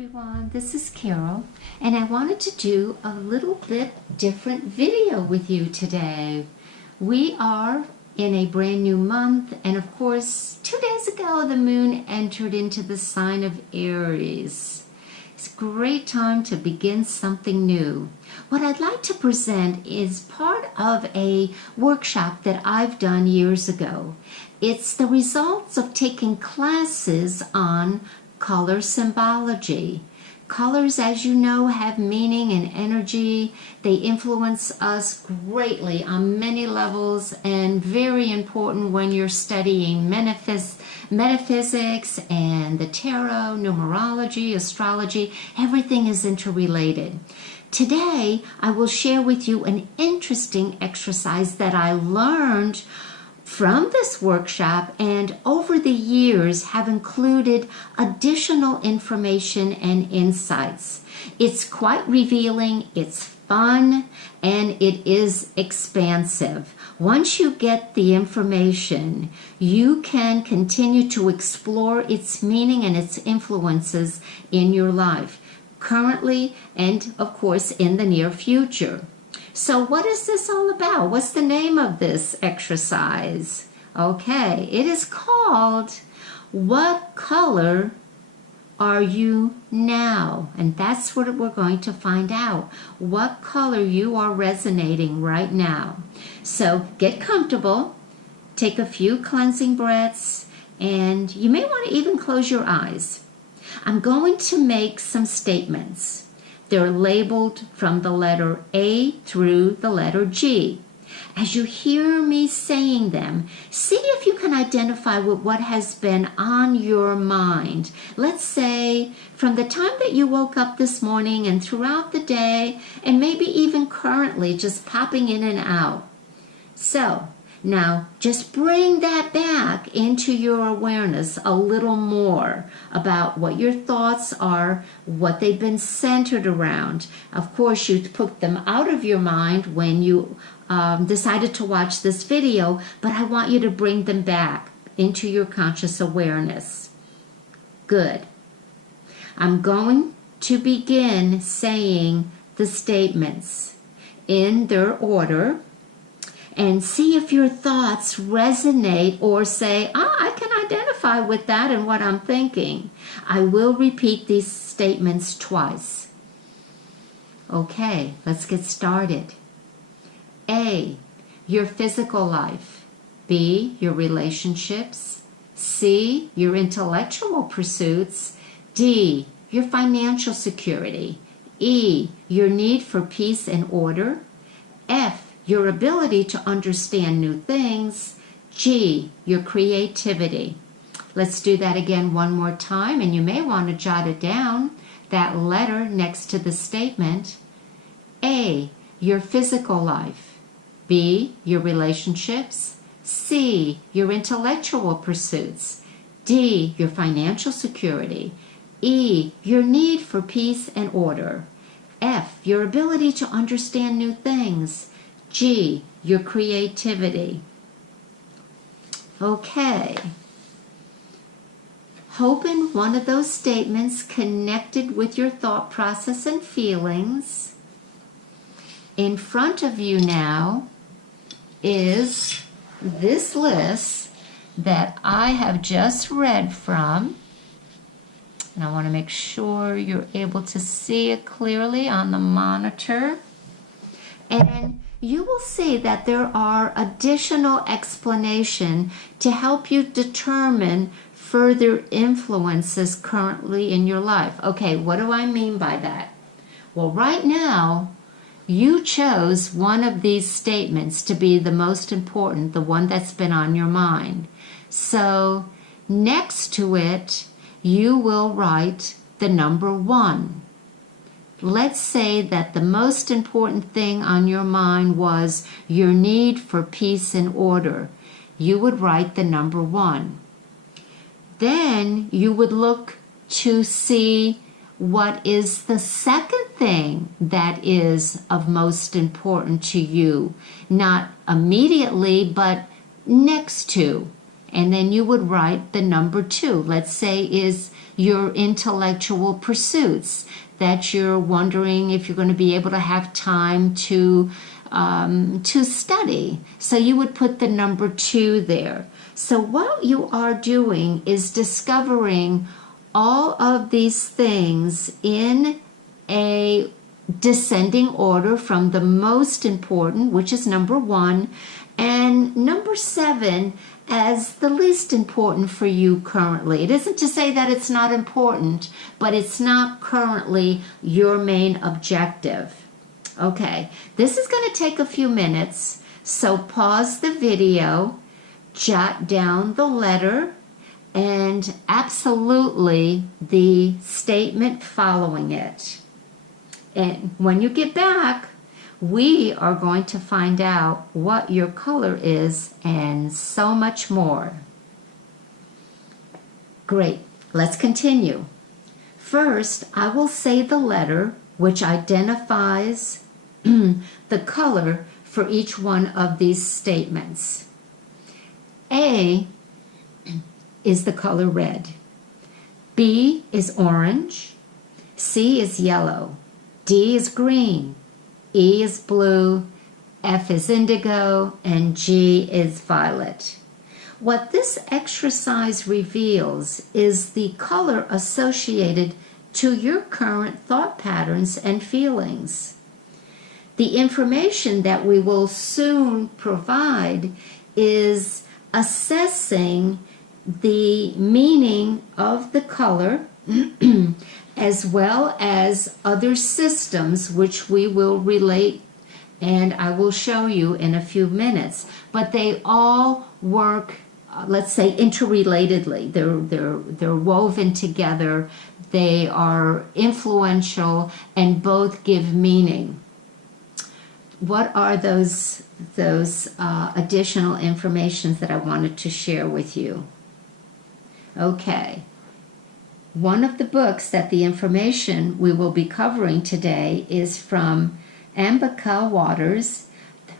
everyone, this is Carol, and I wanted to do a little bit different video with you today. We are in a brand new month, and of course 2 days ago the moon entered into the sign of Aries. It's a great time to begin something new. What I'd like to present is part of a workshop that I've done years ago. It's the results of taking classes on color symbology. Colors, as you know, have meaning and energy. They influence us greatly on many levels and very important when you're studying metaphysics and the tarot, numerology, astrology. Everything is interrelated. Today, I will share with you an interesting exercise that I learned from this workshop and over the years have included additional information and insights. It's quite revealing, it's fun, and it is expansive. Once you get the information, you can continue to explore its meaning and its influences in your life, currently and of course in the near future. So what is this all about? What's the name of this exercise? Okay, it is called What Color Are You Now? And that's what we're going to find out. What color you are resonating right now. So get comfortable, take a few cleansing breaths, and you may want to even close your eyes. I'm going to make some statements. They're labeled from the letter A through the letter G. As you hear me saying them, see if you can identify with what has been on your mind. Let's say from the time that you woke up this morning and throughout the day, and maybe even currently just popping in and out. So now, just bring that back into your awareness a little more about what your thoughts are, what they've been centered around. Of course, you put them out of your mind when you decided to watch this video, but I want you to bring them back into your conscious awareness. Good. I'm going to begin saying the statements in their order, and see if your thoughts resonate or say, I can identify with that and what I'm thinking. I will repeat these statements twice. Okay, let's get started. A, your physical life. B, your relationships. C, your intellectual pursuits. D, your financial security. E, your need for peace and order. F, your ability to understand new things. G, your creativity. Let's do that again one more time, and you may want to jot it down, that letter next to the statement. A, your physical life. B, your relationships. C, your intellectual pursuits. D, your financial security. E, your need for peace and order. F, your ability to understand new things. G, your creativity. Okay. Hoping one of those statements connected with your thought process and feelings. In front of you now is this list that I have just read from. And I want to make sure you're able to see it clearly on the monitor. And you will see that there are additional explanations to help you determine further influences currently in your life. Okay, what do I mean by that? Well, right now, you chose one of these statements to be the most important, the one that's been on your mind. So next to it, you will write the number 1. Let's say that the most important thing on your mind was your need for peace and order. You would write the number 1. Then you would look to see what is the second thing that is of most important to you. Not immediately, but next to. And then you would write the number 2. Let's say is your intellectual pursuits, that you're wondering if you're going to be able to have time to study. So you would put the number 2 there. So what you are doing is discovering all of these things in a descending order from the most important, which is number 1, and number 7 as the least important for you currently. It isn't to say that it's not important, but it's not currently your main objective. Okay, this is going to take a few minutes, so pause the video, jot down the letter, and absolutely the statement following it. And when you get back, we are going to find out what your color is and so much more. Great, let's continue. First, I will say the letter which identifies the color for each one of these statements. A is the color red. B is orange. C is yellow. D is green. E is blue. F is indigo. And G is violet. What this exercise reveals is the color associated to your current thought patterns and feelings. The information that we will soon provide is assessing the meaning of the color as well as other systems which we will relate and I will show you in a few minutes. But they all work, let's say, interrelatedly. They're woven together. They are influential and both give meaning. What are those additional informations that I wanted to share with you? Okay. One of the books that the information we will be covering today is from Ambika Waters.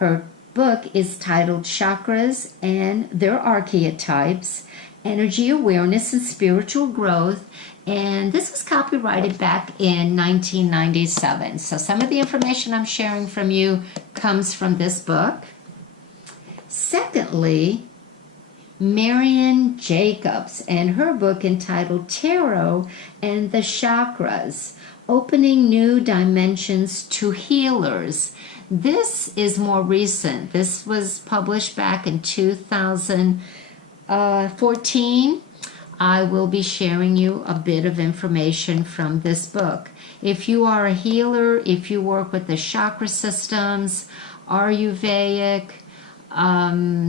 Her book is titled Chakras and Their Archetypes, Energy Awareness and Spiritual Growth. And this was copyrighted back in 1997. So some of the information I'm sharing from you comes from this book. Secondly, Marian Jacobs and her book entitled Tarot and the Chakras, Opening New Dimensions to Healers. This is more recent. This was published back in 2014. I will be sharing you a bit of information from this book. If you are a healer, if you work with the chakra systems, Ayurvedic,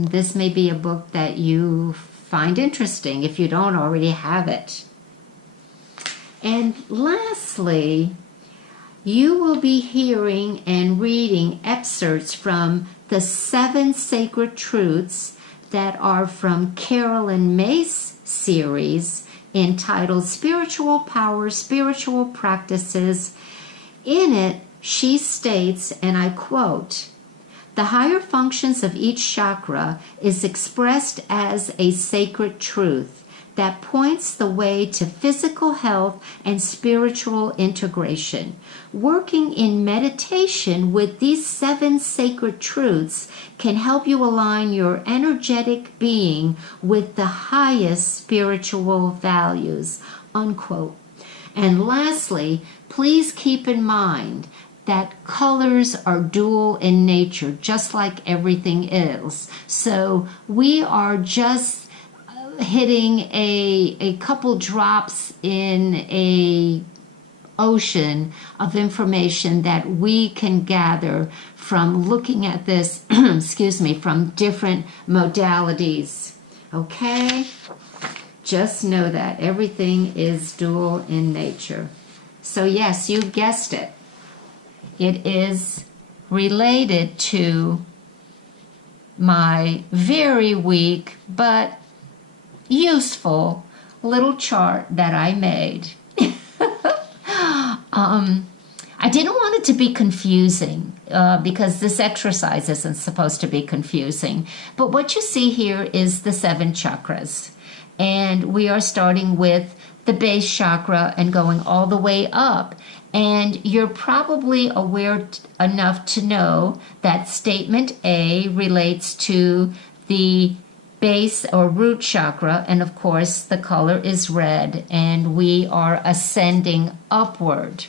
this may be a book that you find interesting if you don't already have it. And lastly, you will be hearing and reading excerpts from the 7 Sacred Truths that are from Carolyn May's series entitled Spiritual Power, Spiritual Practices. In it, she states, and I quote, "The higher functions of each chakra is expressed as a sacred truth that points the way to physical health and spiritual integration. Working in meditation with these 7 sacred truths can help you align your energetic being with the highest spiritual values," unquote. And lastly, please keep in mind that colors are dual in nature, just like everything is. So we are just hitting a couple drops in a ocean of information that we can gather from looking at this, excuse me, from different modalities. Okay? Just know that everything is dual in nature. So yes, you guessed it. It is related to my very weak but useful little chart that I made. I didn't want it to be confusing because this exercise isn't supposed to be confusing. But what you see here is the 7 chakras. And we are starting with the base chakra and going all the way up. And you're probably aware enough to know that statement A relates to the base or root chakra, and of course the color is red, and we are ascending upward.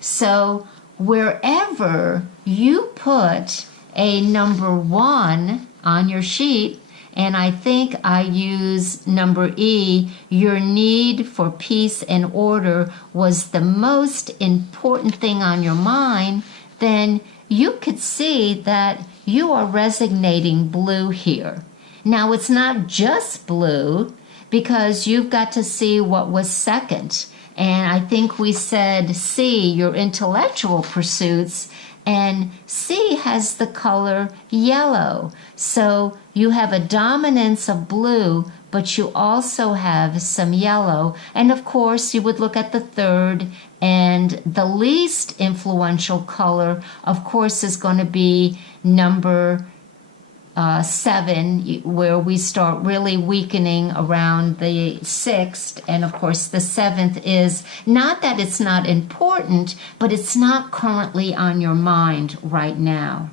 So wherever you put a number 1 on your sheet, and I think I use number E, your need for peace and order was the most important thing on your mind, then you could see that you are resonating blue here. Now, it's not just blue, because you've got to see what was second. And I think we said C, your intellectual pursuits, and C has the color yellow. So you have a dominance of blue, but you also have some yellow. And of course, you would look at the third, and the least influential color, of course, is going to be number 7, where we start really weakening around the 6th. And of course the 7th is not that it's not important, but it's not currently on your mind right now.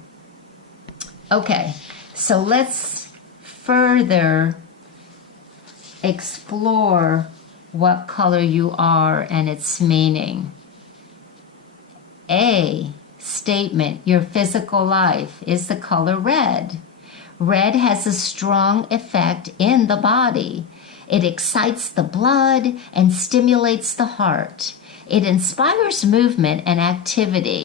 Okay, so let's further explore what color you are and its meaning. A statement, your physical life is the color red. Red has a strong effect in the body. It excites the blood and stimulates the heart. It inspires movement and activity.